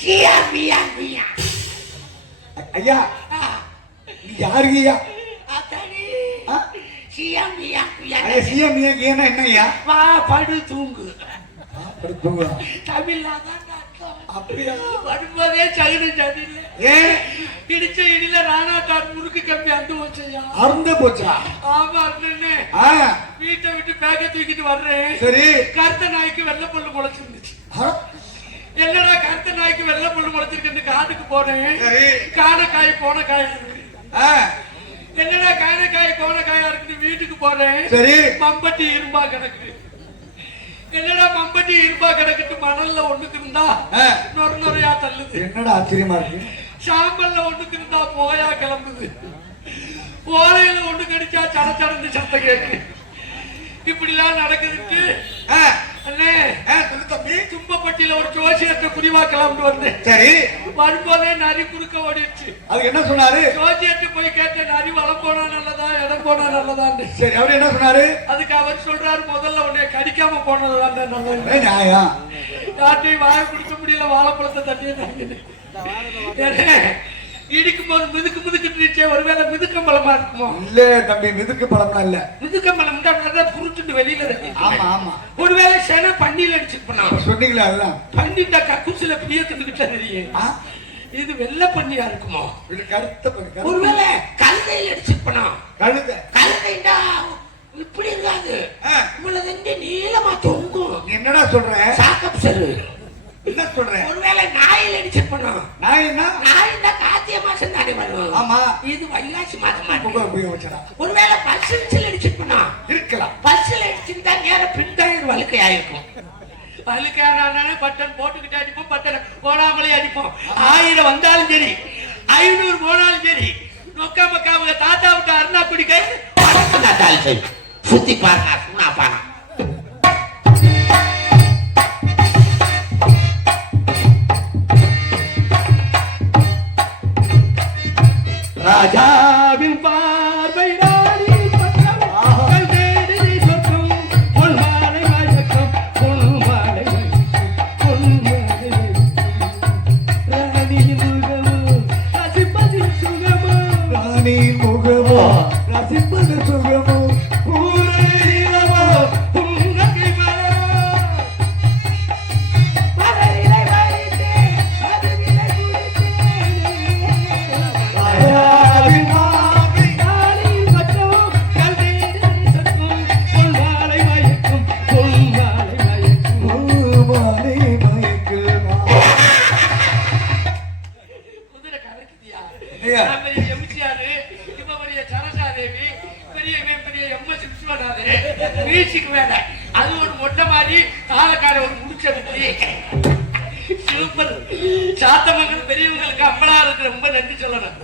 ஐயா யாருக்கு ஐயா சிஎம் ஏன்னா என்ன ஐயா வா படு தூங்கு தமிழ் அப்படியா வரும்போதே சகுனு சரியில்லை ஏன் இடிச்ச இடியில ராணாக்கார் முறுக்கு கம்பி அந்து போச்சையா அருந்த போச்சா ஆமா அருந்தே வீட்டை விட்டு பேக்க தூக்கிட்டு வர்றேன் சரி கருத்த நாய்க்கு வெள்ளை பொண்ணு முளைச்சிருந்துச்சு என்னடா கருத்த நாய்க்கு வெள்ளை பொண்ணு முளைச்சிருக்கு காட்டுக்கு போனேன் காணக்காய் போன காய் என்னடா காணக்காய் போன காயா இருக்கு வீட்டுக்கு போறேன் சரி மம்பட்டி இரும்பா கிடக்கு என்னடா மம்பட்டி இரும்பா கிடக்குட்டு மணல்ல ஒண்ணுக்கு இருந்தா நொறு நொறையா தள்ளுது என்னடா ஆச்சரியமா இருக்கு சாம்பல்ல ஒண்ணுக்கு இருந்தா புகையா கிளம்புது ஓலையில ஒண்ணு கடிச்சா சட சடந்து சத்தம் கேக்கு இப்படி எல்லாம் நடக்குதுக்கு அண்ணே தம்பி தும்பப்பட்டியில ஒரு ஜோசியத்தை குடிவாக்கலாம்னு வந்தேன் சரி வரும்போதே நரி குறுக்க ஓடிடுச்சு அதுக்கு என்ன சொன்னாரு ஜோசியத்தை போய் கேட்டேன் நரி வளம் போனா நல்லதா இடம் போனா நல்லதான்னு சரி அவரு என்ன சொன்னாரு அதுக்கு அவர் சொல்றாரு முதல்ல உன்னை கடிக்காம போனதுதான் நல்லது நியாயம் யார்ட்டையும் வாய குடிக்க முடியல வாழைப்பழத்தை தட்டியே இடிக்கும் போது மிதுக்கு மிதுக்கிட்டு ஒருவேளை மிதுக்கம்பளமா இருக்குமோ இல்ல தம்பி மிதுக்கு பழம்லாம் இல்ல மிதுக்கம்பளம் புருட்டு வெளியில ஆமா ஆமா ஒருவேளை சேன பண்டியில் அடிச்சுப்பா சொன்னீங்களா பண்டிட்ட கக்குசில பிடிய தின்னுக்கிட்டா தெரியும் இது வெள்ளை பண்ணியா இருக்குமோ கருத்த ஒருவேளை கழுதையில் அடிச்சுப்பா கழுதைண்டா இப்படி இருக்காது இவ்வளவு நீளமா தொங்கும் என்னடா சொல்ற சாக்கப் சரு என்ன சொல்ற ஒருவேளை நாயில் அடிச்சுப்பா நாயின்னா கார்த்திகை மாசம் தானே வரும் ஆமா இது வைகாசி மாசம் உபயோகிச்சா ஒருவேளை பஸ்ஸில் அடிச்சுப்பா இருக்கலாம் பஸ்ஸில் அடிச்சுட்டா நேரம் பின்தயிர் வழுக்கை ஆயிருக்கும் வழுக்கையானாலே பட்டன் போட்டுக்கிட்டே அடிப்போம் பட்டன் போடாமலே அடிப்போம் 1000 வந்தாலும் சரி 500 போனாலும் சரி நொக்கா மக்கா அவங்க தாத்தா விட்டு அருணா குடிக்க நட்டாலும் சரி சுத்தி பாருங்க சுண்ணா பானா ராஜாவின் பார்வை நாடி பக்கம் தேடி சொற்கும் பொன்மாலை வாய்க்கும் பொன்மாலை பொன்மாலை ராணியின் முகமோ ரசிப்பதில் சுகமோ ராணியின் முகமோ ரசிப்பது சுகமோ பூரீரமோ புன்னகை மலரோ மலரிலை வைத்தே மதுவிலை அது ஒரு மொட்டை மாதிரி தாளக்கார ஒரு முடிச்ச சூப்பர் சாத்தமங்கல் பெரியவங்களுக்கு அம்பளா இருக்கு ரொம்ப நன்றி சொல்லணும்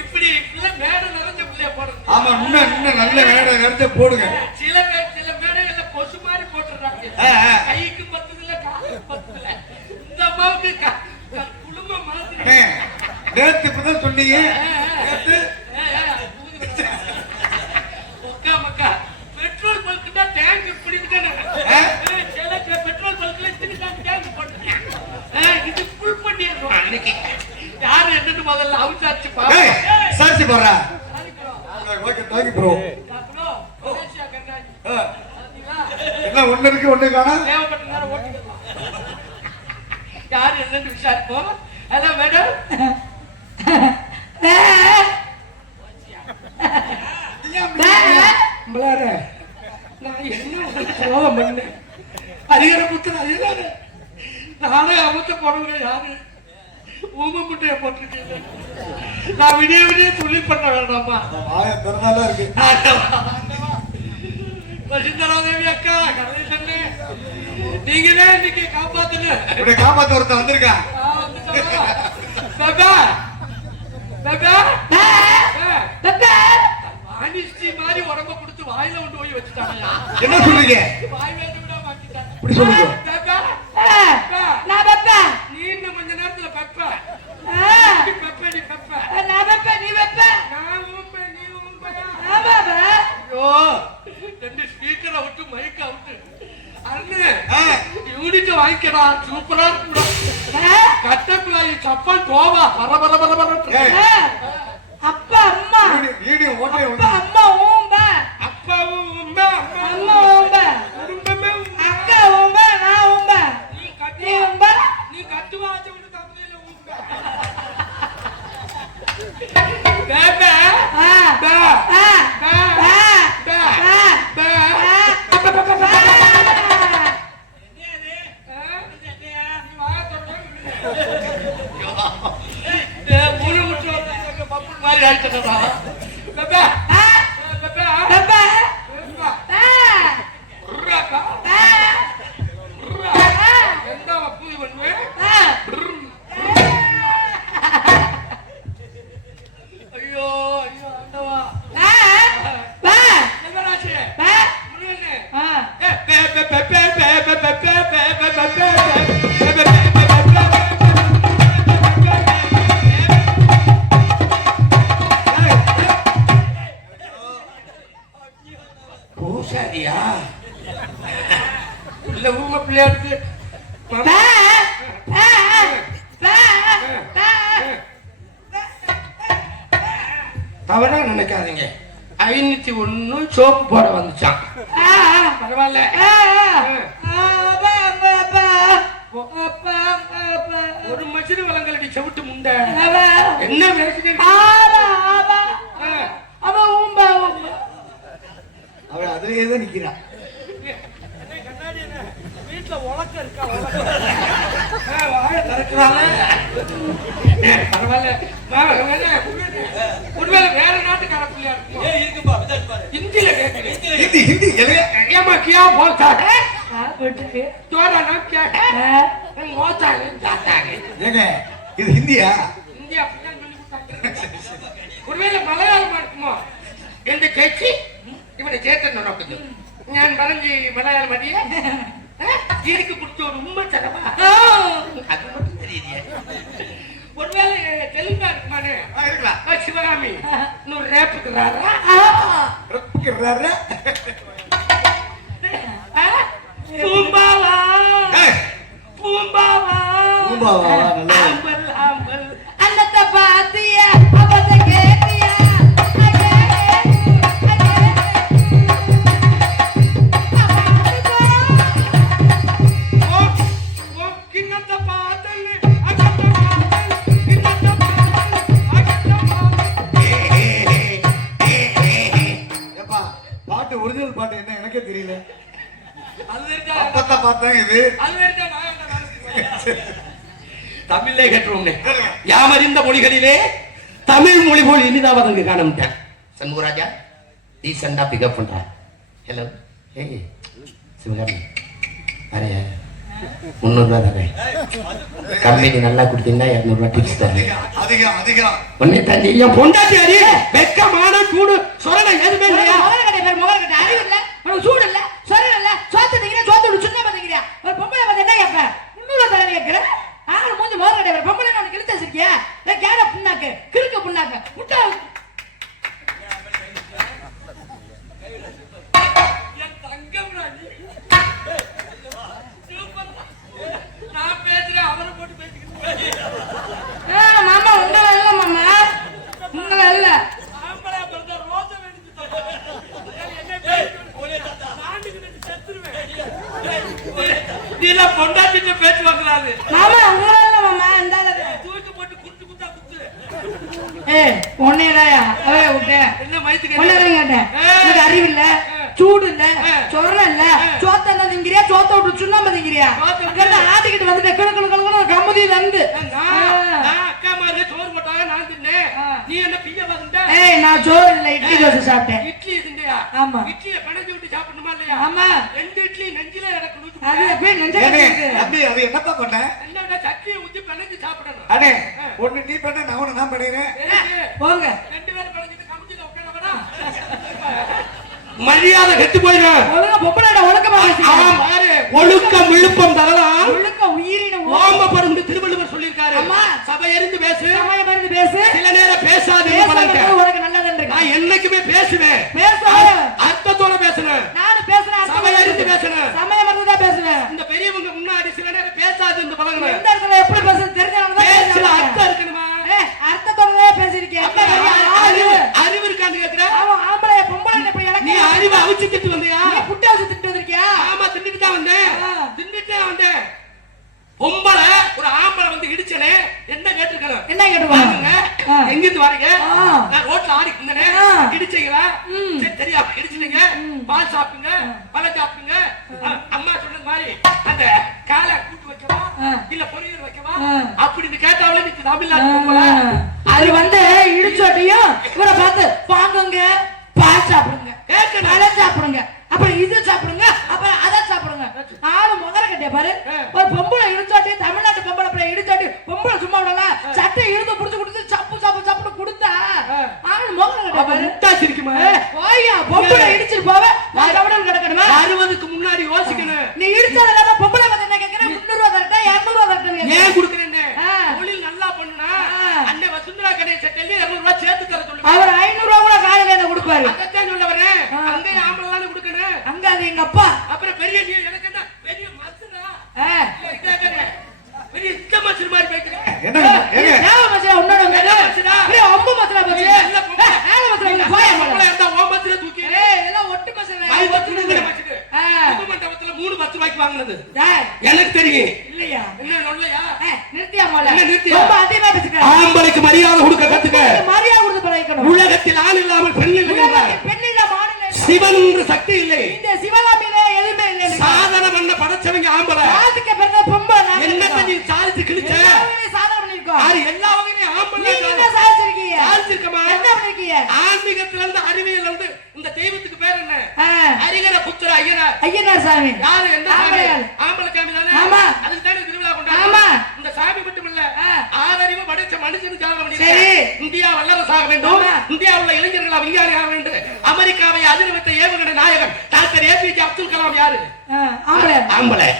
இப்படி மேடை நிறைஞ்ச பிள்ளைய போடுறது ஆமா இன்னும் நல்ல மேடை நிறைஞ்ச போடுங்க சில மேடைகள்ல கொசு மாதிரி போட்டுறாங்க கைக்கு பத்துதுல காலுக்கு பத்துதுல இந்த அம்மாவுக்கு குடும்பம் மாதிரி நேத்து இப்பதான் சொன்னீங்க மக்கா பெட்ரோல் பல்க் தான் டேங்க் இப்படி இருக்கானே பெட்ரோல் பல்க்ல டேங்க் போட்டுருக்கேன் இது ஃபுல் பண்ணிடுறோம் அன்னைக்கு யாரு என்னன்னு முதல்ல அவுச்சாச்சு சாட்சி போடுறா ஓகே தாங்கி ப்ரோ என்ன ஒண்ணு இருக்கு ஒண்ணு காணா தேவைப்பட்ட நேரம் ஓட்டிக்கலாம் யாரு என்னன்னு விசாரிப்போம் ஹலோ மேடம் நான் என்ன சோகம் பண்ணேன் அதிகார புத்தன் அதிகார நானே அமத்த போனவங்க யாரு ஊம முட்டைய போட்டிருக்கேன் நான் விடிய விடிய துளி பண்ண வேண்டாமா இருக்கு வசுந்தரா தேவி அக்கா கதை சொன்னேன் நீங்களே இன்னைக்கு காப்பாத்துங்க காப்பாத்த ஒருத்த வந்திருக்கா அனிஸ்டி மாதிரி உடம்ப கொடுத்து வாயில கொண்டு போய் வச்சுட்டாங்க என்ன சொல்றீங்க வாய் வேண்டு விட மாட்டிட்டாங்க இப்படி சொல்லுங்க நீ இன்னும் கொஞ்ச நேரத்துல பெப்ப நீ வெப்ப நான் ஊம்பே நீ ஊம்பையா ஐயோ ரெண்டு ஸ்பீக்கரை விட்டு மைக்க விட்டு அண்ணே யூனிட் வாங்கிக்கடா சூப்பரா இருக்குடா கட்டக்குள்ளாரி சப்பல் கோவா பர பர பர பர அப்பா அம்மா வீடியோ ஓட்டே அப்பா அம்மா ஊம்ப அப்பாவும் உண்மை அம்மா ஊம்ப குடும்பமே அக்கா ஊம்ப நான் ஊம்ப நீ நீ கட்டி ஊம்ப நீ கட்டுவாச்ச விட்டு தப்பையில உண்மை பேபே ஆ பே ஆ பே ஆ பே பே ஐயோ ஐயோ ஆண்டவா செல்வராஜ் முருகனே பூசாரியா உள்ள ஊம பிள்ளையாருக்கு தவறா நினைக்காதீங்க 501 சோப்பு போட வந்துச்சான் பரவாயில்ல ஒரு மச்சிரு வளங்களடி செவிட்டு முண்ட என்ன பேசுறீங்க அவன் அதுலயே தான் நிக்கிறான். வீட்டுல உலக்க இருக்கா வாழை திறக்கிறாங்க பரவாயில்ல ஒருவேளை வேற நாட்டுக்கார பிள்ளையா இருக்கும் ஹிந்தியில கேட்கிறேன் ஹிந்தி ஹிந்தி எதையா ஏமா கியா போல்தா தோரா நாம் கியா மோச்சா ஜாத்தாங்க ஏங்க இது ஹிந்தியா? இந்தியா அப்படிதான் சொல்லி கொடுத்தாங்க ஒருவேளை மலையாளமா இருக்குமோ எந்த கேட்சி இவனை சேத்தன் நோக்குது நான் மறைஞ்சி மலையாளம் மதிய எனக்கு பிடிச்ச ஒரு உண்மை தரவா அது மட்டும் தெரியலையே ஒருவேளை தெலுங்கா இருக்குமானே இருக்கலாம். சிவகாமி இன்னொரு ரேப்புக்குறாரா இருக்கிறாரு. பூம்பாவா பூம்பாவா பூம்பாவா, நல்லா. ஆம்பல் ஆம்பல் அன்னத்தை பாத்தியா அவத கேட்டியா கிண்ணத்தை பார்த்தல் அகத்த பார்த்தல் கிண்ணத்தை பார்த்தல் அகத்த பார்த்தல் ஏப்பா, பாட்டு ஒரிஜினல் பாட்டு என்ன எனக்கே தெரியல. அது இருக்கா அப்பத்தான் பார்த்தேன் இது. அது இருக்கா நான் தமிழ்லே கேட்டுருவோம்னே யாமறிந்த மொழிகளிலே தமிழ் மொழி போல் இனிதாவது அங்கு காணமுட்டேன் சண்முகராஜா டீசெண்டா பிக்கப் பண்ற ஹலோ ஏய் சிவகாமி அரே 300 ரூபா தரேன் கம்பெனி நல்லா கொடுத்தீங்கன்னா 200 ரூபா டிப்ஸ் தரேன் அதிகம் அதிகம். ஒன்னே தண்ணி என் பொண்டாட்டி அடி வெக்கமான சூடு சொரணை எதுவுமே இல்லையா முகர்கிட்ட அறிவு இல்ல உனக்கு சூடு இல்ல சொரணம் இல்ல சோத்து திங்கிற சோத்து விட்டு சுண்ணா பாத்தீங்க ஒரு பொம்பளை பார்த்து என்ன கேட்ப 300 தலை கேட்கிற ஆளு மூஞ்சி முகர்கிட்ட பொம்பளை நான் கிழித்து வச்சிருக்கியா கேட புண்ணாக்கு கிறுக்கு புண்ணாக்கு முட்டை என் தங்கம் நான் பேசுறேன் அவரை போட்டு பேசிக்கிட்டு மாமா உங்களை இல்ல மாமா உங்களை இல்ல ஆம்பளை பிறந்த ரோஜை வெடிச்சு என்ன பேசுறேன் நீல பொண்டாட்டிட்டு பேச்சு வாங்குறாரு மாமா உங்களை இல்ல மாமா இந்த தூக்கி போட்டு குத்து குத்தா குத்து பொண்ணையா விட்டேன் என்ன மயத்துக்கு பொண்ணு கேட்டேன் உனக்கு அறிவு இல்ல சூடு இல்ல சொரணம் இல்ல சோத்த என்ன திங்கிறியா சோத்த விட்டு சுண்ணாம திங்கிறியா ஆட்டிக்கிட்டு வந்துட்டு கிழக்கு கம்பதியில இருந்து அக்கா மாதிரி சோறு போட்டாங்க நான் தின்னேன் நீ என்ன பிய்ய வந்த நான் சோறு இல்ல இட்லி தோசை சாப்பிட்டேன் இட்லி இதுங்கயா ஆமா இட்லியை பிணைஞ்சு விட்டு சாப்பிடணுமா இல்லையா ஆமா 2 இட்லி நெஞ்சில எனக்கு அது எப்படி நெஞ்ச ஏனே, தம்பி, அது என்னப்பா பண்ண? என்னடா சட்னியை ஊத்தி பிணைஞ்சு சாப்பிடணும் அண்ணே, ஒண்ணு நீ பண்ண, நான் ஒண்ணு நான் பண்ணிடுறேன். போங்க 2 பேரும் பிணைஞ்சிட்டு கமிச்சில உட்காரவடா மரியாதை கெட்டு போயிடும் ஒழுங்கா பொம்பளை ஒழுக்கமா அவன் பாரு ஒழுக்கம் விழுப்பம் தரலாம் ஒழுக்க உயிரின ஓம்ப பருந்து திருவள்ளுவர் சொல்லியிருக்காரு ஆமா. சபை எறிந்து பேசு சமய மருந்து பேசு சில நேரம் பேசாதே உனக்கு நல்லது நான் என்னைக்குமே பேசுவேன் பேசுவேன் அர்த்தத்தோட பேசுறேன் நானும் பேசுறேன் சபை எறிந்து பேசுறேன் சமய மருந்து தான் பேசுவேன் இந்த பெரியவங்க முன்னாடி சில நேரம் பேசாது இந்த பழகுறேன் எந்த இடத்துல எப்படி தான் வந்தேன், தின்னுட்டே வந்தேன். பொம்பளை ஒரு ஆம்பளை வந்து இடிச்சனே, என்ன கேட்டிருக்கணும்? என்ன கேட்டுருவாங்க? எங்க இருந்து வரீங்க? நான் ரோட்ல ஆடிட்டு இருந்தேனே, இடிச்சீங்களா? சரி தெரியாம இடிச்சுனீங்க, பால் சாப்பிடுங்க, பழம் சாப்பிடுங்க. அம்மா சொன்னது மாதிரி அந்த காலை கூட்டு வைக்கவா இல்ல பொரியல் வைக்கவா அப்படின்னு கேட்டாவே நீ தமிழ்நாட்டு பொம்பளை. அது வந்து இடிச்சோட்டையும் இவரை பார்த்து வாங்குங்க, பால் சாப்பிடுங்க, பழம் சாப்பிடுங்க, அப்புறம் இது சாப்பிடுங்க, அப்புறம் அதை சாப்பிடுங்க. ஆளு முகர கட்டிய பாரு. ஒரு பொம்பளை இடிச்சாட்டி, தமிழ்நாட்டு பொம்பளை பிள்ளை இடிச்சாட்டி, பொம்பளை சும்மா விடலாம், சட்டை இழுத்து புடிச்சு கொடுத்து சப்பு சப்பு சப்புன்னு கொடுத்தா ஆளு முகர கட்டிய பாரு. முட்டா சிரிக்குமா? ஓய்யா, பொம்பளை இடிச்சிட்டு போவ கவனம் கிடக்கணுமா? 60க்கு முன்னாடி யோசிக்கணும். நீ இடிச்சதுல பொம்பளை வந்து என்ன கேட்கிறேன்? 300 ரூபா தரட்டா 200 ரூபா தரட்டா? ஏன் கொடுக்குறேன்னு தொழில் நல்லா பண்ணுனா அண்ணே வசுந்தரா கணேச டெல்லி 200 ரூபா சேர்த்து தர சொல்லுங்க. அவர் 500 ரூபா கூட காலையில என்ன கொடுப்பாரு. அதான் சொல்ல வரேன். அங்க ஆம்பளை தானே கொடுக்கணும். அங்க அது எங்க அப்பா. அப்புறம் பெரிய நீ எனக்கு என்ன பெரிய மசுரா? பெரிய இக்க மசுர மாதிரி பேக்குறீங்க. என்ன ஏங்க தேவ மசுரா உன்னோட மசுரா? பெரிய ஒம்பு மசுரா போச்சு. இல்ல பொம்பளை. ஏல மசுரா போய் பொம்பளை இருந்தா ஓ மசுர தூக்கி. எல்லாம் ஒட்டு மசுரா. வாய் வச்சுடுங்க மசுக்கு. குடும்பமண்டபத்துல 3 10 ரூபாய்க்கு வாங்குனது. டேய் எனக்கு தெரியும். இல்லையா? என்ன நொல்லையா? நிறுத்தியா மோல. என்ன நிறுத்தியா? ரொம்ப அதிகமா பேசுற. ஆம்பளைக்கு மரியாதை கொடுக்க கத்துக்க. மரியாதை கொடுத்து பழகிக்கணும். உலகத்தில் ஆண் இல்லாமல் பெண் இல்லை என்றார். பெண் இல்ல மான் இல்ல. சிவன் என்ற சக்தி இல்லை. இந்த சிவகாமியில எதுவுமே இல்ல. சாதனை பண்ண படைச்சவங்க ஆம்பளை. சாதிக்க பிறந்த பொம்பளை. என்னத்தை நீ சாதிச்சு கிழிச்ச? சாதனை பண்ணிருக்கோம். யாரு எல்லா வகையிலும் ஆம்பளை நீங்க சாதிச்சிருக்கீங்க. சாதிச்சிருக்கமா? என்ன பண்ணிருக்கீங்க? ஆன்மீகத்துல இருந்து அறிவியல்ல இருந்து இந்த தெய்வத்துக்கு பேர் என்ன? ஹரிகர புத்திர ஐயனார். ஐயனார் சாமி. யாரு எந்த சாமி? ஆம்பளை சாமி தானே. ஆமா. அதுக்கு தானே திருவிழா கொண்டாடுறோம். ஆமா. இந்த சாமி மட்டும் இல்ல, ஆறறிவு படைச்ச மனுஷனுக்கு ஜாதகம் சரி. பண்ணிருக்காங்க. இந்தியா வல்லரசாக வேண்டும், இந்தியாவில் உள்ள இளைஞர்கள் விஞ்ஞானியாக வேண்டும். அமெரிக்காவை அதிர்வத்த ஏவுகணை நாயகன் டாக்டர் ஏபிஜே அப்துல் கலாம் யாரு? ஆம்பளை. ஆம்பளை.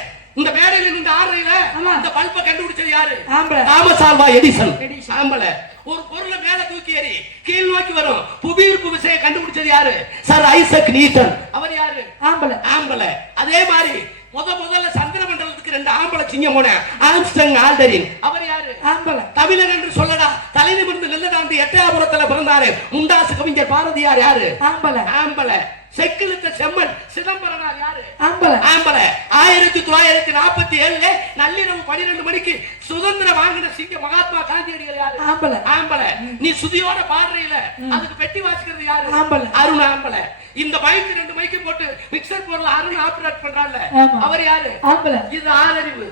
இந்த மேடையில் இந்த ஆறையில ஆமா. இந்த பல்பை கண்டுபிடிச்சது யாரு? ஆம்பளை. Thomas Alva Edison. ஆம்பளை. ஒரு பொருளை மேல தூக்கி எறி கீழ் நோக்கி வரும் புவியீர்ப்பு விசையை கண்டுபிடிச்சது யாரு? Sir Isaac Newton. அவர் யாரு? ஆம்பளை. ஆம்பளை. அதே மாதிரி முதல்ல சந்திர மண்டலத்துக்கு 2 ஆம்பளை சிங்கம் போன ஆம்ஸ்டங் ஆல்டரின். அவர் யாரு? ஆம்பளை. தமிழன் என்று சொல்லடா, தலை நிமிர்ந்து நில்லதாண்டு எட்டயபுரத்துல பிறந்தாரு முண்டாசு கவிஞர் பாரதியார் யாரு? ஆம்பளை. ஆம்பளை. செக்கிழுத்த செம்மன் சிதம்பரனார் யாரு? ஆம்பளை. ஆம்பளை. 1947 நள்ளிரவு 12 மணிக்கு சுதந்திரம் வாங்கின சிங்க மகாத்மா காந்தியடிகள் யாரு? ஆம்பளை. ஆம்பளை. நீ சுதியோட பாடுறீல, அதுக்கு பெட்டி வாசிக்கிறது யாரு? ஆம்பளை. அருண் ஆம்பளை. இந்த மைக் 2 மைக்கு போட்டு மிக்சர் போர்ல அருண் ஆபரேட் பண்றான்ல, அவர் யாரு? ஆம்பளை. இது 6 அறிவு.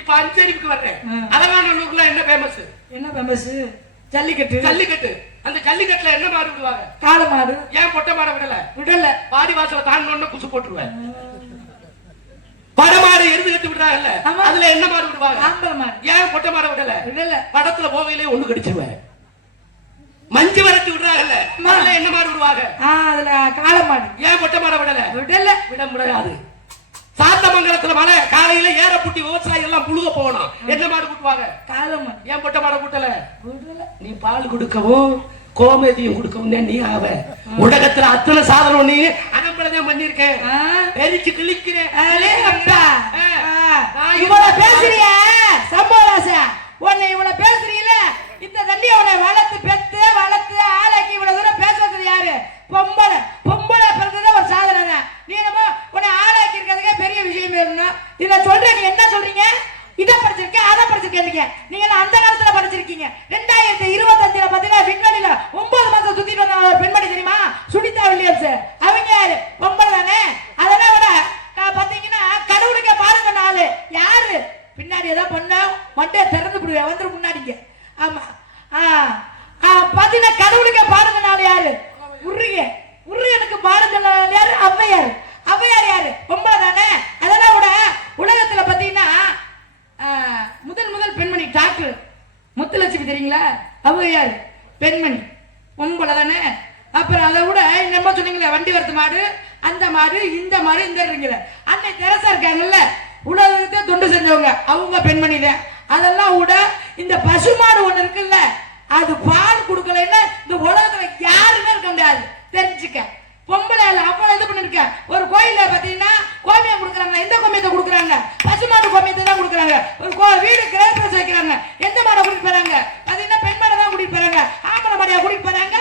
இப்ப 5 அறிவுக்கு வர்றேன். அலங்காநல்லூர்ல என்ன ஃபேமஸ்? என்ன ஃபேமஸ்? ஜல்லிக்கட்டு. ஜல்லிக்கட்டு. அந்த ஜல்லிக்கட்டுல என்ன மாடு விடுவாங்க? காளை மாடு. ஏன் பொட்டை மாட விடல? விடல. பாடி வாசல தாண்டோன்னு குசு போட்டுருவேன். படமாடு எருது கட்டி விடுறாங்கல்ல, அதுல என்ன மாடு விடுவாங்க? ஆம்பளை மாடு. ஏன் பொட்டை மாட விடல? விடல. படத்துல போகையிலே ஒண்ணு கடிச்சிருவேன். மஞ்சு வரட்டி விடுறாங்கல்ல, அதுல என்ன மாடு விடுவாங்க? அதுல காளை மாடு. ஏன் பொட்டை மாட விடல? விடல. விட முடியாது. சாத்தமங்கலத்துல மழை காலையில ஏற புட்டி விவசாயி எல்லாம் புழுக போகணும், என்ன மாடு கூட்டுவாங்க? காளை மாடு. ஏன் பொட்டை மாட கூட்டல? விடல. நீ பால் கொடுக்கவும் கோமதியும் கொடுக்கவும் நீ ஆவ. உலகத்துல அத்தனை சாதனம் நீ அனம்பளதான் பண்ணிருக்கேன். பெருச்சு கிழிக்கிறேன். இவ்வளவு பேசுறிய சம்போராசா, உன்னை இவ்வளவு பேசுறீல, இந்த தள்ளி உன்னை வளர்த்து பெத்து வளர்த்து ஆளாக்கி இவ்வளவு தூரம் பேச வச்சது யாரு? பொம்பளை. பொம்பளை பிறந்தது ஒரு சாதனை தான். நீ என்னமோ உன்னை ஆளாக்கி இருக்கிறதுக்கே பெரிய விஷயம் இருக்கணும். இத சொல்ற நீ என்ன சொல்றீங்க? இதை படிச்சிருக்கேன் அதை படிச்சிருக்கேன். நீங்க அந்த காலத்துல படிச்சிருக்கீங்க. 2025 பாத்தீங்கன்னா விண்வெளியில 9 மாசம் சுத்திட்டு வந்த ஒரு பெண்மணி தெரியுமா? சுனிதா வில்லியம்ஸ். அவங்க யாரு? பொம்பளை தானே. அதெல்லாம் விட பாத்தீங்கன்னா கடவுளுக்கே பாருங்க நாளு யாரு பின்னாடி ஏதாவது பண்ண மண்டே திறந்து விடுவேன் வந்துரு முன்னாடிங்க. ஆமா. பாத்தீங்கன்னா கடவுளுக்கே பாருங்க நாளு யாரு? உருகனுக்கு பாருங்க நாள் யாரு? ஔவையார். ஔவையார் யாரு? பொம்பளை தானே. அதெல்லாம் விட உலகத்துல பாத்தீங்கன்னா முதல் பெண்மணி டாக்டர் முத்துலட்சுமி தெரியுங்களா? அவங்க யாரு? பெண்மணி. பொம்பளை தானே. அப்புறம் அதை விட நம்ம சொன்னீங்களே வண்டி வரத்து மாடு, அந்த மாடு இந்த மாடு இந்த இருங்கல அன்னை தெரசா இருக்காங்கல்ல, உலகத்தை தொண்டு செஞ்சவங்க, அவங்க பெண்மணி தான். அதெல்லாம் விட இந்த பசுமாடு ஒண்ணு இருக்குல்ல, அது பால் கொடுக்கலன்னா இந்த உலகத்துல யாருமே இருக்க முடியாது. தெரிஞ்சுக்க. பொம்பளை அவ்வளவு இது பண்ணிருக்க. ஒரு கோயில பாத்தீங்கன்னா கோமியம் கொடுக்குறாங்க. எந்த கோமியத்தை கொடுக்குறாங்க? பசுமாடு கோமியத்தை தான் கொடுக்குறாங்க. ஒரு வீடு கிரேப்ரஸ் வைக்கிறாங்க. எந்த மாடை கூட்டிட்டு போறாங்க? பாத்தீங்கன்னா பெண் மாடை தான் கூட்டிட்டு போறாங்க. ஆம்பளை மாடையா கூட்டிட்டு போறாங்க?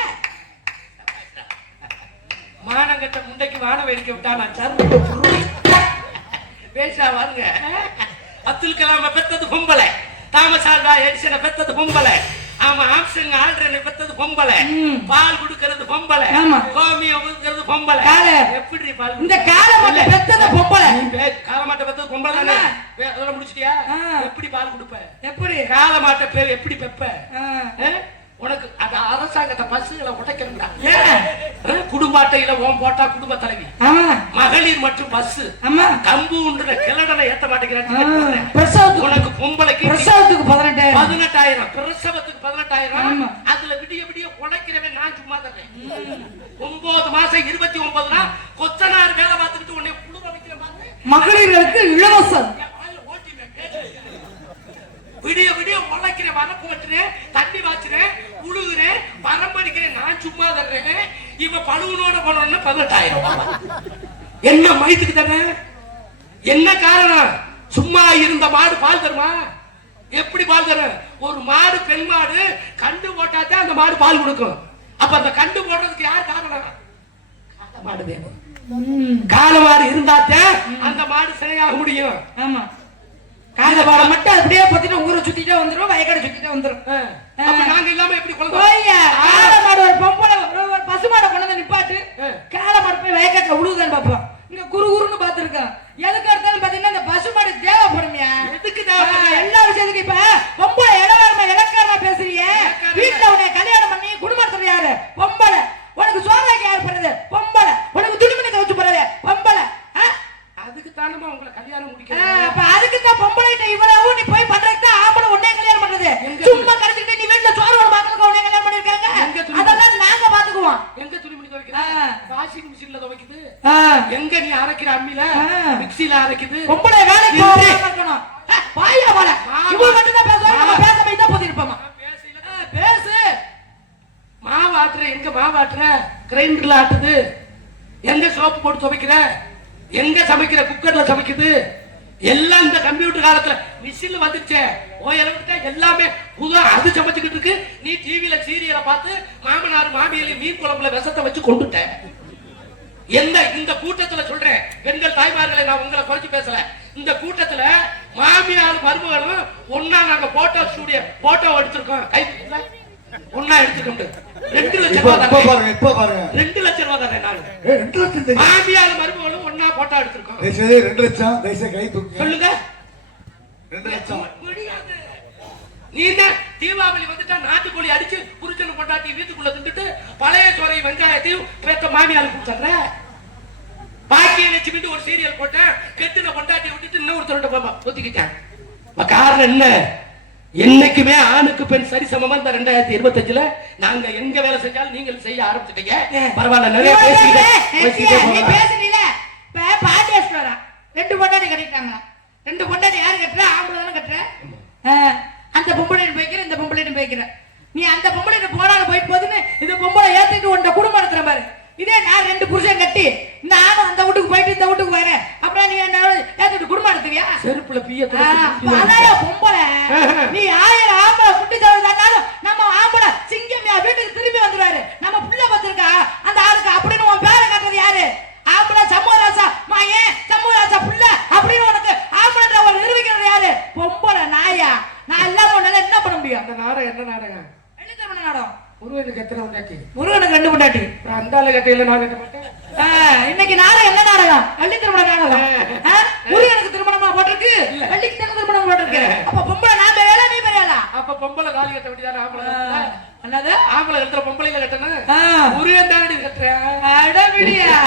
மானங்கட்ட முண்டைக்கு வான வேடிக்கை விட்டா நான் சார் பேசா வாருங்க. அப்துல் கலாம பெத்தது பொம்பளை, தாமஸ் ஆல்வா எடிசனை பெத்தது பொம்பளை, ஆமா ஆம்ஸ்ட்ராங் ஆல்ட்ரனை பெத்தது பொம்பளை, பால் குடுக்கிறது பொம்பளை, கோமியம் குடுக்கிறது பொம்பளை. எப்படி பால் இந்த காலமாட்ட பெத்தது பொம்பளை? காலமாட்ட பெத்தது பொம்பளை தானே? அதெல்லாம் முடிச்சிட்டியா? எப்படி பால் குடுப்ப? எப்படி காலமாட்ட பேர் எப்படி பெப்ப? உனக்கு அந்த அரசாங்கத்தை பஸ்ஸுகளை உடைக்கிறா? குடும்ப அட்டையில ஓம் போட்டா குடும்ப தலைவி, மகளிர் மற்றும் பஸ் கம்பு உண்டு கிளடனை ஏத்த மாட்டேங்கிறேன். உனக்கு பொம்பளைக்கு பிரசவத்துக்கு 18,000 பிரசவத்துக்கு 18,000. அதுல விடிய விடிய உடைக்கிறவன் நான் சும்மா தரேன். 9 மாசம் 29 நாள் கொத்தனார் வேலை பார்த்துக்கிட்டு உன்னை குடும்ப வைக்கிறேன். மகளிருக்கு இலவசம். விடிய விடிய உழைக்கிறேன், வரப்பு வச்சுறேன், தண்ணி வாச்சுறேன், உழுகுறேன், பரம்படிக்கிறேன், நான் சும்மா தர்றேன். இப்ப பழுவனோட போனோம்னா 18,000. என்ன மயத்துக்கு தர்றேன்? என்ன காரணம்? சும்மா இருந்த மாடு பால் தருமா? எப்படி பால் தரும்? ஒரு மாடு பெண் மாடு கண்டு போட்டாதான் அந்த மாடு பால் கொடுக்கும். அப்ப அந்த கண்டு போடுறதுக்கு யார் காரணம்? காளை மாடு வேணும். காளை மாடு இருந்தாத்தான் அந்த மாடு சரியாக முடியும். ஆமா, காலை பாட மட்டும் அப்படியே பத்திட்டு ஊரை சுத்திட்டே வந்துரும், வயக்காடு சுத்திட்டே வந்துரும். அப்ப நாங்க இல்லாம எப்படி குழந்தை? காளை மாடு ஒரு பொம்பளை ஒரு பசுமாடை கொண்டு வந்து நிப்பாட்டு, காளை மாடு போய் வயக்காட்டுல உழுவுதான்னு பாப்போம். இங்க குறுகுறுன்னு பாத்துருக்கேன். எதுக்கு எடுத்தாலும் பாத்தீங்கன்னா இந்த பசுமாடு தேவைப்படுமியா? எதுக்கு தேவை? எல்லா விஷயத்துக்கு இப்ப பொம்பளை இடவாரமா இலக்காரமா பேசுறீங்க. வீட்டுல உன்னை கல்யாணம் பண்ணி குடும்பத்துல யாரு? பொம்பளை. உனக்கு சோறாக்கி யாரு போறது? பொம்பளை. உனக்கு துணிமணி துவச்சு போறது? பொம்பளை. அதுக்கு தானமா உங்களை கல்யாணம் முடிக்க? அப்ப அதுக்கு தான் பொம்பளைட்ட இவ்வளவு நீ போய் பண்றதுக்கு தான் ஆம்பளை உன்னை கல்யாணம் பண்றது. சும்மா கடைசிட்டு நீ வீட்டுல சோறு ஒரு பாக்கிறதுக்கு உன்னை கல்யாணம் பண்ணிருக்காங்க. அதெல்லாம் நாங்க பாத்துக்குவோம். எங்க துணிமணி துவைக்கிற? வாஷிங் மிஷின்ல துவைக்குது. எங்க நீ அரைக்கிற அம்மில மிக்ஸில அரைக்குது. பொம்பளை வேலைக்கு போகாம இருக்கணும். வாயா வாடா. இவங்க மட்டும் தான் பேசுவாங்க, நம்ம பேசாம இத போதி இருப்போமா? பேசு. மாவு ஆட்டுற, எங்க மாவு ஆட்டுற? கிரைண்டர்ல ஆட்டுது. எங்க சோப்பு போட்டு துவைக்கிற? எங்க சமைக்கிற? குக்கர்ல சமைக்குது. எல்லாம் இந்த கம்ப்யூட்டர் காலத்துல மிஷின்ல வந்துருச்சே. எல்லாமே புதா அது சமைச்சுக்கிட்டு இருக்கு. நீ டிவில சீரியலை பார்த்து மாமனார் மாமியில மீன் குழம்புல விஷத்தை வச்சு கொண்டுட்ட. இந்த கூட்டத்துல சொல்றேன், பெண்கள் தாய்மார்களை நான் உங்களை குறைச்சு பேசல. இந்த கூட்டத்துல மாமியார் மருமகளும் ஒன்னா நாங்க போட்டோ ஸ்டுடியோ போட்டோ எடுத்திருக்கோம். ஒன்னா எடுத்துக்கொண்டு 2 லட்சம் ரூபாய் பாருங்க. இப்ப பாருங்க 2 லட்சம் ரூபாய் தானே. நானு 2 லட்சம் மாமியார் மருமகளும் ஒன்னா போட்டோ எடுத்திருக்கோம். 2 லட்சம் கை தூக்கு சொல்லுங்க. 2 லட்சம் முடியாது. நீ என்ன தீபாவளி வந்துட்டா நாட்டுக்கோழி அடிச்சு புருஷன் கொண்டாட்டி வீட்டுக்குள்ள தின்னுட்டு பழைய சோறை வெங்காயத்தையும் பேத்த மாமியார் கொடுத்துற. பாக்கிய லட்சுமிட்டு ஒரு சீரியல் போட்டேன், கெட்டுன கொண்டாட்டி விட்டுட்டு இன்னொருத்தரோட ஒத்திக்கிட்டேன். காரணம் என்ன? என்னைக்குமே ஆணுக்கு பெண் சரிசமமா இந்த 2025ல நாங்க எங்க வேலை செஞ்சாலும் நீங்கள் செய்ய ஆரம்பிச்சிட்டீங்க. பரவாயில்ல, நிறைய பேசுறீங்க. பாண்டியேஸ்வரா 2 பொண்டாட்டி கட்டிட்டாங்க. 2 பொண்டாட்டி யாரு கட்டுற? ஆம்பளை தானே கட்டுற. அந்த பொம்பளை போய்க்கிற, இந்த பொம்பளை போய்க்கிற. நீ அந்த பொம்பளை போனாலும் போயிட்டு போதுன்னு இந்த பொம்பளை ஏத்திட்டு உன்ட குடும்பம் நடத்துற பாரு. இதே நான் 2 புருஷன் கட்டி நானும் அந்த வீட்டுக்கு போயிட்டு இந்த வீட்டுக்கு வரேன், அப்புறம் நீ என்ன ஏத்திட்டு குடும்பம் நடத்துவியா? செருப்புல பிய பொம்பளை. நீ 1000 ஆம்பளை குட்டி தவிர்த்தாலும் நம்ம ஆம்பளை சிங்கம்யா வீட்டுக்கு திரும்பி வந்துருவாரு. நம்ம புள்ள பத்திருக்கா அந்த ஆளுக்கு அப்படின்னு உன் பேரை கட்டுறது யாரு? ஆம்பளை சமூகராசா மாயே, சமூகராசா புள்ள அப்படின்னு உனக்கு ஆம்பளை ஒரு நிரூபிக்கிறது யாரு? பொம்பளை நாயா. நான் எல்லாம் உன்னால என்ன பண்ண முடியும்? அந்த நாடகம் என்ன நாடகம்? வெள்ளிக்கிழமை நாடகம். முருகனுக்கு எத்தனை பொண்டாட்டி? முருகனுக்கு 2 பொண்டாட்டி. அந்த ஆளு கட்டையில நான் கட்ட மாட்டேன். இன்னைக்கு நாடகம் என்ன நாடகம்? வள்ளி திருமண நாடகம். முருகனுக்கு திருமணமா போட்டிருக்கு, வள்ளிக்கு திருமணம் போட்டிருக்கு. அப்ப பொம்பளை நான் பெரியல, நீ பெரியல. அப்ப பொம்பளை காலி கட்ட வேண்டியதான? ஆம்பளை என்னது? ஆம்பளை கட்டுற பொம்பளைல கட்டணும். முருகன் தானடி கட்டுறேன். அடவிடியா,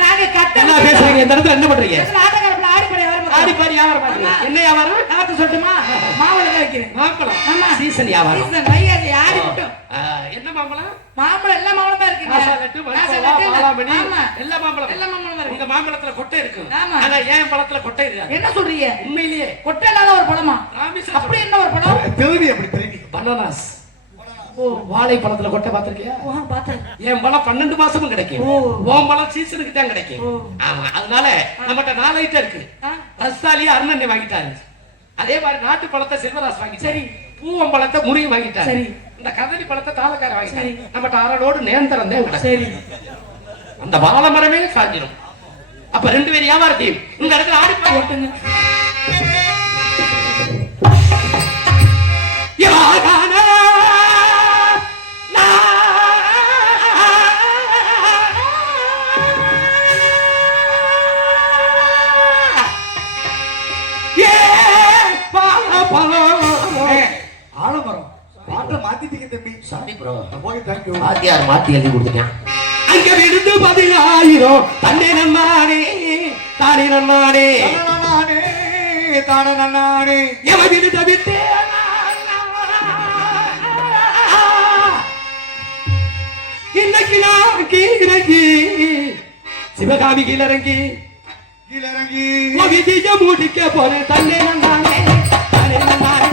நாங்க கட்ட என்ன பேசுறீங்க? இந்த இடத்துல என்ன பண்றீங்க? நாடகத்துல ஆடி பாடி வியாபாரம். ஆடி பாடி வியாபாரம் பண்றீங்க. என்ன வியாபாரம்? நான் சொல்லட்டுமா? மாம்பழம் வைக்கிறேன். மாம்பழம். ஆமா, சீசன் வியாபாரம். சீசன் வையாதி ஆடி மட்டும். என்ன மாம்பழம்? மாம்பழம் எல்லா மாம்பழமா இருக்குங்க. காசாலட்டு, மல்கோவா, பாலாமணி, எல்லா மாம்பழம். எல்லா மாம்பழமும் இருக்கு. உங்க மாம்பழத்துல கொட்டை இருக்கு. ஆமா. ஆனா ஏன் பழத்துல கொட்டை இருக்காது? என்ன சொல்றீங்க? உண்மையிலேயே கொட்டை இல்லாத ஒரு பழமா? ராமேஸ்வரம். அப்படி என்ன ஒரு பழம்? திருவி அப்படி திருவி. பனானாஸ். ஓ, வாழை பழத்துல கொட்டை பாத்திருக்கியா? பார்த்தேன். என் பழம் 12 மாசமும் கிடைக்கும். ஓம் பழம் சீசனுக்கு தான் கிடைக்கும். ஆமா, அதனால நம்மகிட்ட 4 ஐட்டம் இருக்கு. ரஸ்தாலியா அருணன் வாங்கிட்டாரு. அதே மாதிரி நாட்டு பழத்தை செல்வராஜ் வாங்கி. சரி. பூவம் பழத்தை முருகன் வாங்கிட்டாரு. சரி. இந்த கதலி பழத்தை தாளக்கார வாங்கிட்டாரு. நம்மகிட்ட 6 லோடு நேந்திரம் தான். சரி. அந்த வாழை மரமே சாஞ்சிடும். அப்ப 2 பேர் வியாபாரத்தையும் இந்த இடத்துல ஆடி போய் ஓட்டுங்க. ஆலமரம் பாட்டை மாத்திட்டீங்க தம்பி. Sorry bro. போய் தேங்க்யூ. வாத்தியார் மாத்தி எழுதி கொடுத்துட்டேன். அங்க விழுந்து 10,000 தன்னை நன்னானே தானே நன்னானே தானே நன்னானே எமதில் தவித்தே இன்னைக்கு நான் கீழறங்கி சிவகாமி கீழறங்கி கீழறங்கி விதிய முடிக்க போன தன்னை நன்னானே தானே நன்னானே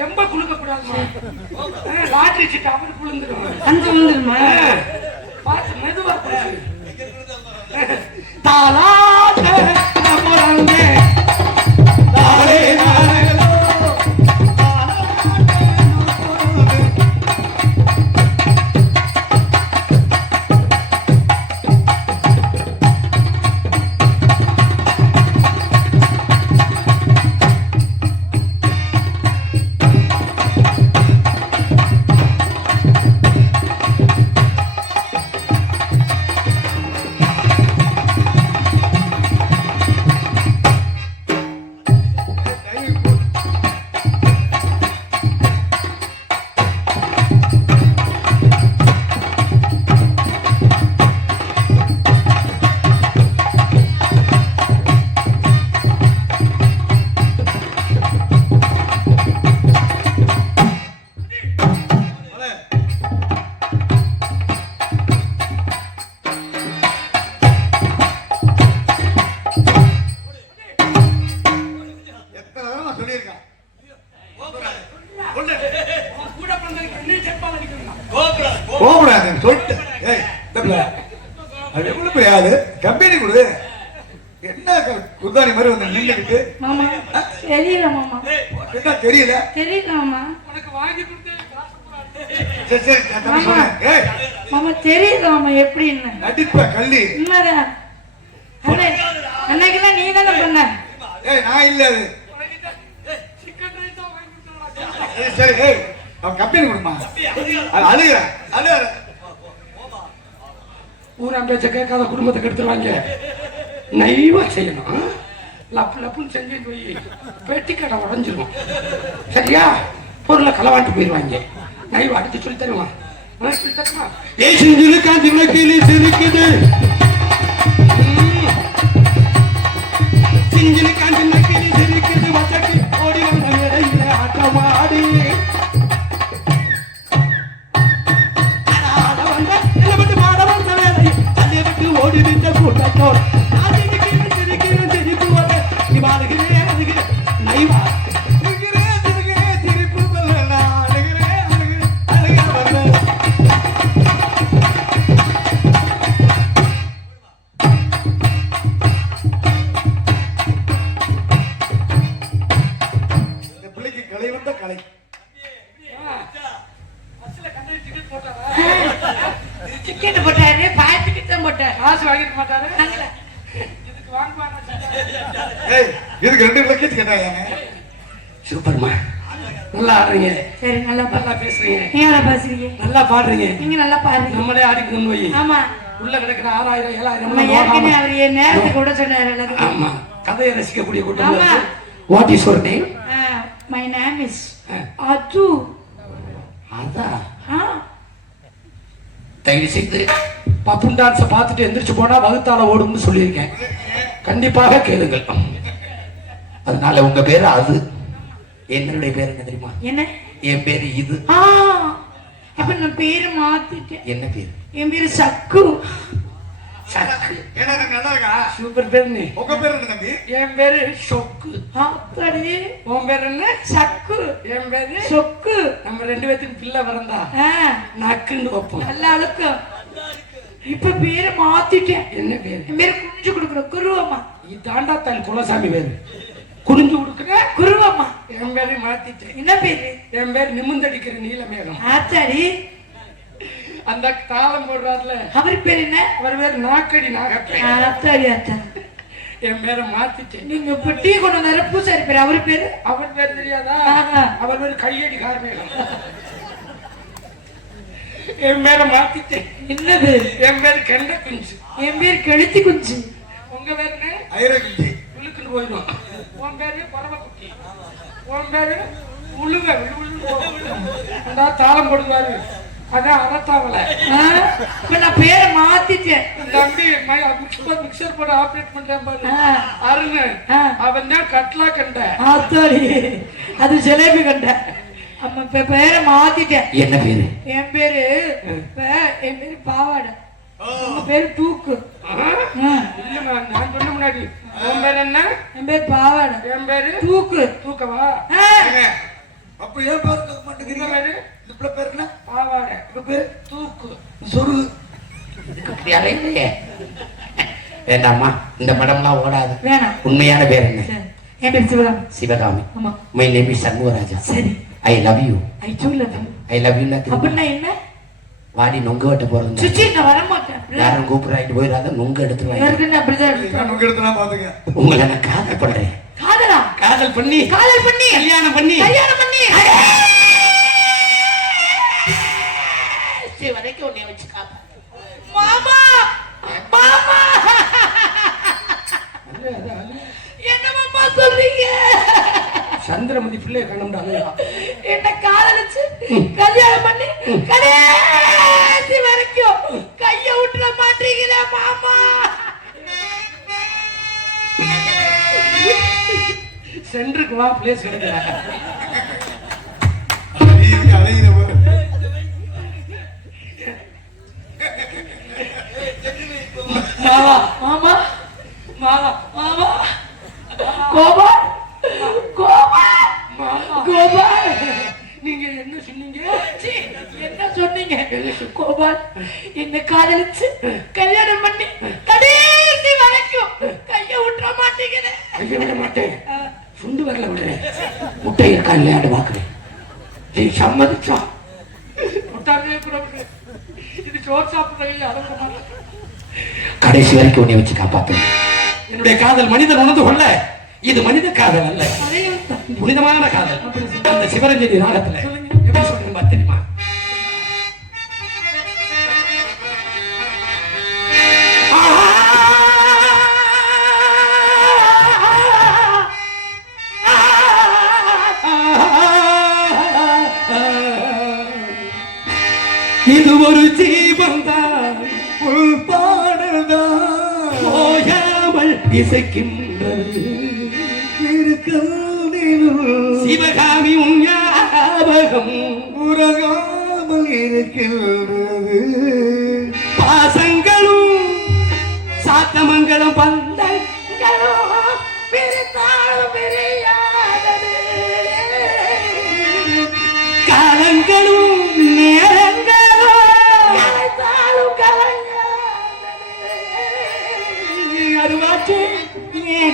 ரொம்ப குளுக்க கூடாதுமா. லாட்டரி சீட்டு அவரு குளுந்துடும். அந்த விழுந்துருமா? பார்த்து மெதுவா தாலாட்ட நமரங்கே தாலே நாரலோ கம்பெனி கொடு. என்ன குர்தானி மாதிரி வந்து நின்னுக்கிட்டு மாமா தெரியல மாமா. என்ன தெரியல? தெரியல மாமா. உனக்கு வாங்கி கொடுத்தேன். சரி சரி நான் தம்பி சொன்னேன். ஏய் மாமா தெரியல மாமா எப்படின்னு. நடிப்ப கள்ளி. உண்மைதான். அன்னைக்கு நீ தானே பண்ண. ஏய் நான் இல்ல அது. சிக்கன் ரைஸ் தான் வாங்கி கொடுத்தேன். சரி ஏய் அவன் கம்பெனி கொடுமா. அது அழுகுற அழுகுற. ஊரா பேச்ச கேட்காத குடும்பத்தை கெடுத்துருவாங்க. நைவா செய்யணும். லப்பு லப்புன்னு செஞ்சு போய் பெட்டி கடை உடஞ்சிருவோம். சரியா? பொருளை களவாண்டு போயிடுவாங்க. நைவா அடிச்சு சொல்லி தருவான். சொல்லி தருமா? ஏய் செஞ்சிருக்கா தினக்கிளி சிரிக்குது. செஞ்சிருக்கா தினக்கிளி சிரிக்குது. வசக்கி ஓடி வந்த இடையில ஆட்டமாடி ஓடி நின்ற கூட்டத்தோடு நைவா பஸ்ல கண்டக்டர் டிக்கெட் போட்டாரா? டிக்கெட் போட்டாரு, பாய் டிக்கெட் தான் போட்டாரு. காசு வாங்கிட்டு மாட்டாரு. வாங்கல. இதுக்கு வாங்குவாங்க. ஏய், இதுக்கு 2 லட்சம் கேட்டாங்க. சூப்பர்மா, நல்லா ஆடுறீங்க, சரி, நல்லா நல்லா பேசுறீங்க, நீங்க நல்லா பேசுறீங்க, நல்லா பாடுறீங்க. நீங்க நல்லா பாருங்க. நம்மளே ஆடிக்கணும் போய். ஆமா, உள்ள கிடக்குற 6000 7000 நம்ம ஏற்கனவே அவர் என் நேரத்துக்கு விட சொன்னாரு எல்லாரும். ஆமா, கதையை ரசிக்கக்கூடிய கூட்டம். ஆமா. What is your name? My name is அது. அதான் ஆ, தயவு செய்து பப்புன் டான்ஸை பார்த்துட்டு எந்திரிச்சு போனா வகுத்தால ஓடும்னு சொல்லியிருக்கேன். கண்டிப்பாக கேளுங்கள். அதனால உங்க பேரு அது, என்னுடைய பேர் என்ன தெரியுமா? என்ன? என் பேரு இது. இப்ப நான் பேரு மாத்திட்டேன். என்ன பேரு? என் பேரு சக்கு. சக்கு. ஏன்னா நல்லா இருக்கா? சூப்பர் பேர். நீ உங்க பேர் என்ன தம்பி? என் பேரு சொக்கு. அப்படி உன் பேர் என்ன? சக்கு. என் பேரு சொக்கு. நம்ம 2 பேத்துக்கு பிள்ளை பிறந்தா நக்குன்னு வைப்போம். நல்லா அழுக்கும். இப்ப பேரை மாத்திட்டேன். என்ன பேரு? என் பேரு குஞ்சு கொடுக்குற குருவம்மா. இதாண்டா தன் குலசாமி பேரு. குனிஞ்சு கொடுக்குற குருவம்மா. என் பேரை மாத்திட்டேன். என்ன பேரு? என் பேர் நிமிந்தடிக்கிற நீலமேகம். ஆத்தாடி. அந்த தாளம் போடுறாருல, அவர் பேர் என்ன? அவர் பேர் நாக்கடி நாகப்பேன். ஆத்தாடி ஆத்தா. என் பேரை மாத்திட்டேன். நீங்க இப்ப டீ கொண்டு வந்தாரு பூசாரி பேரு. அவர் பேரு? அவர் பேர் தெரியாதா? அவர் பேர் கையடி கார்மேகம். என் பேரை மாத்திட்டேன். என்னது? என் பேர் கெண்ட குஞ்சு. என் பேர் கெளுத்தி குஞ்சு. உங்க பேர் என்ன? ஐரகுஞ்சி. உழுக்குன்னு போயிடும். உன் பேரு பரமக்குட்டி. உன் பேரு உழுவ விழுவுன்னு தாளம் போடுவாரு. அதான் அறத்தாவல. இப்ப நான் பேரை மாத்திட்டேன். தம்பி மிக்சர் போட ஆபரேட் பண்றேன் பாரு அருண், அவன் தான் கட்லா கண்ட. ஆத்தாடி, அது ஜிலேபி கண்ட. அம்மா இப்ப பேரை மாத்திட்டேன். என்ன பேரு? என் பேரு என் பேரு பாவாடை. உங்க பேரு தூக்கு. இல்லம்மா, நான் சொன்ன முன்னாடி. உன் பேர் என்ன? என் பேரு பாவாடை. என் பேரு தூக்கு. தூக்கவா? அப்ப ஏன் பேர் கேட்க மாட்டேங்கிறீங்க? பேரு இந்த பேர் என்ன? பாவாடை. இப்ப பேர் தூக்கு. சொருகு. வேண்டாமா, இந்த படம்லாம் ஓடாது. வேணாம். உண்மையான பேர் என்ன? என் பேர் சிவகாமி. சிவகாமி. ஆமா. My name is Shanmugaraja. சரி. I love you. I do love you. I love you. அப்படின்னா என்ன? வாடி நொங்க வெட்ட போறது. சுச்சி, நான் வர மாட்டேன். யாரும் கூப்பிடாயிட்டு போயிடாத, நொங்க எடுத்துருவாங்க. ஏற்கனவே அப்படிதான் எடுத்துருவாங்க. நமக்கு எடுத்துனா பாத்துங்க. உங்களை நான் காதல் பண்றேன். காதலா? காதல் பண்ணி காதல் பண்ணி கல்யாணம் பண்ணி கல்யாணம் பண்ணி வரைக்கும் உன்னை வச்சு காப்பா. மாமா மாமா என்ன மாமா சொல்றீங்க? சந்திரமதி பிள்ளைய கண்ணம்டாங்க. என்ன காதலிச்சு கல்யாணம் பண்ணி கடைசி வரைக்கும் கைய விட்டுற மாட்டீங்களா மாமா? சென்டருக்கு வா, பிளேஸ் கிடைக்கல. அழகிற மாமா மாமா மாமா மாமா கோபால் கோபால் கோபால், நீங்க என்ன சொன்னீங்க? என்ன சொன்னீங்க? கோபால் என்ன காதலிச்சு கல்யாணம் பண்ணி கடைசி வரைக்கும் கைய விட்டுற மாட்டீங்க. கைய விட மாட்டேன். சுண்டு வரல விடுறேன். முட்டை இருக்கா இல்லையாடு பாக்குறேன். நீ சம்மதிச்சா முட்டாளே கூட இது சோறு சாப்பிடுற கடைசி வரைக்கும் உன்னை வச்சு காப்பாத்துறேன். என்னுடைய காதல் மனிதன் உணர்ந்து கொள்ள இது மனித காதல் அல்ல, புனிதமான காதல். அந்த சிவரஞ்சனி ராகத்துல எப்படி சொல்றேன் தெரியுமா? இது ஒரு ஜீவன்தான், உள் பாடல்தான் ஓயாமல் இசைக்கின்றது. சிவகாமி உன் ஞாபகம் உறங்காமல் இருக்கின்றது. பாசங்களும் சாத்தமங்கலம் பந்தங்களும் பிரித்தாலும் பிரியாதது. காலங்களும் நேரங்களும் அழைத்தாலும் கலையாதது. அருவாச்சு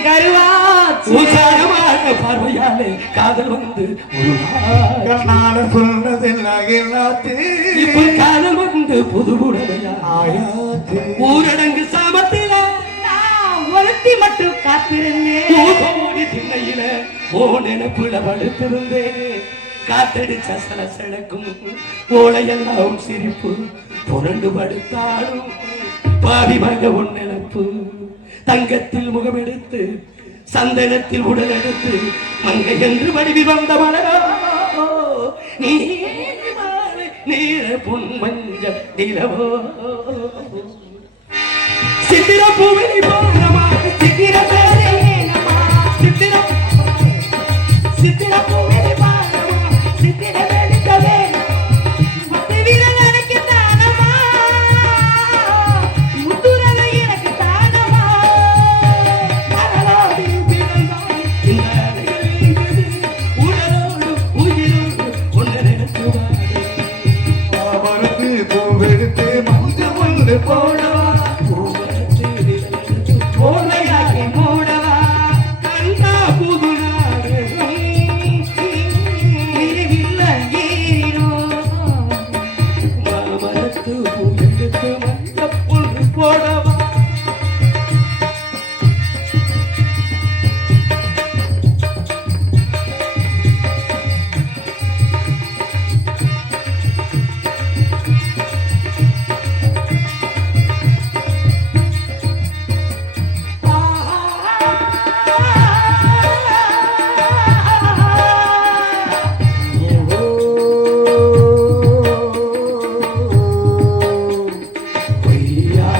கருவாச்சு உசாரமாக பார்வையாலே காதல் வந்து ஒரு நாள் கண்ணால சொன்னதெல்லாம் எல்லாத்து இப்ப காதல் வந்து புது உடமையா ஆயாத்து ஊரடங்கு சாபத்தில நான் ஒருத்தி மட்டும் காத்திருந்தேன் ஓடி திண்ணையில ஓ நினைப்புல படுத்திருந்தேன் காத்தடிச்ச சலசலக்கும் ஓலையெல்லாம் சிரிப்பு புரண்டு படுத்தாலும் பாவி மக உன் நினப்பு தங்கத்தில் முகமெடுத்து சந்தனத்தில் உடல் எடுத்து மங்கை என்று வடிவி வந்த மலரோ நீர பொன் மஞ்சள் நிலவோ சித்திர பூவிலி போனமா சித்திர பேரேனமா சித்திர சித்திர பூவிலி போனமா சித்திர வேலிக்கவே முத்து வீரன் எனக்கு தானமா முத்துரல எனக்கு தானமா மலரோடு பிறந்தாய் இந்த உடலோடு உயிரோடு ஒன்று நினைச்சுவாரே மருந்து பூவெடுத்து மஞ்சள் முள்ளு போடவா போலையாகி மூடவா கண்டா புது நாடு விரிவில்ல ஏறினோ மாமரத்து பூவெடுத்து மஞ்சள் புல் போடவா பொய்யா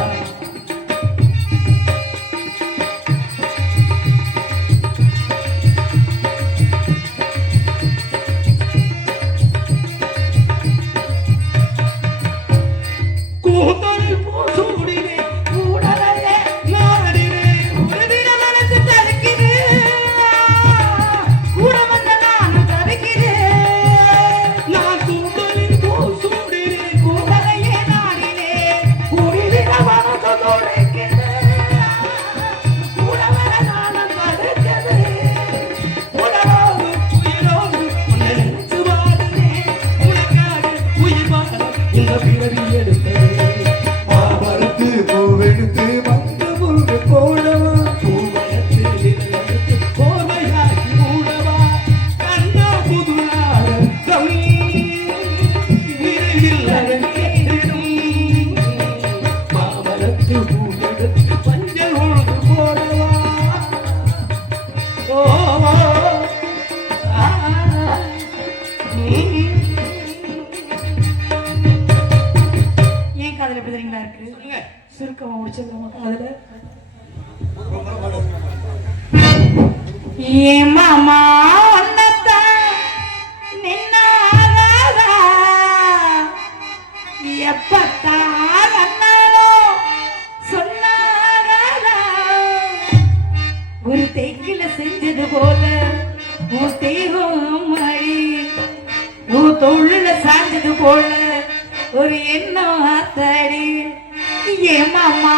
கூந்தலில் பூசூடினே கூடலையே நாடினே ஒரு தினம் மனசு தடுக்குது கூட வந்த நானும் தடுக்கிறேன் நான் கூந்தலில் பூசூடினே கூடலையே நாடினே கூடிவிட மனசு துடிக்குது கூட வர நானும் தடுக்கிறேன் உடலோடு உயிரோடு உன்னை நினைச்சு வாடுறேன் உனக்காக உயிர் வாழ இந்த பிறவி எடுத்தது மருந்து பூவெடுத்து மஞ்சள் முள்ளு போடவா பூவனத்தில் நிலவெடுத்து கோமையாகி மூடவா கண்ணா புது நாடகம் விரைவில் அரங்கேறிடும் மாமரத்து பூவெடுத்து மஞ்சள் உழுது போடவா ஓ ஆ, ஏன் காதல எப்படி தெரியுங்களா இருக்கு சொல்லுங்க. சுருக்கமா முடிச்சிடலாமா காதல ஏ மாமா ஒன்னத்தான் நின்னாதா எப்பத்தான் அண்ணாலோ சொன்னாதா ஒரு தேக்கில செஞ்சது போல உன் தேகம் மழி உன் தொழில சாஞ்சது போல ஒரு எண்ணம் ஆத்தாடி ஏ மாமா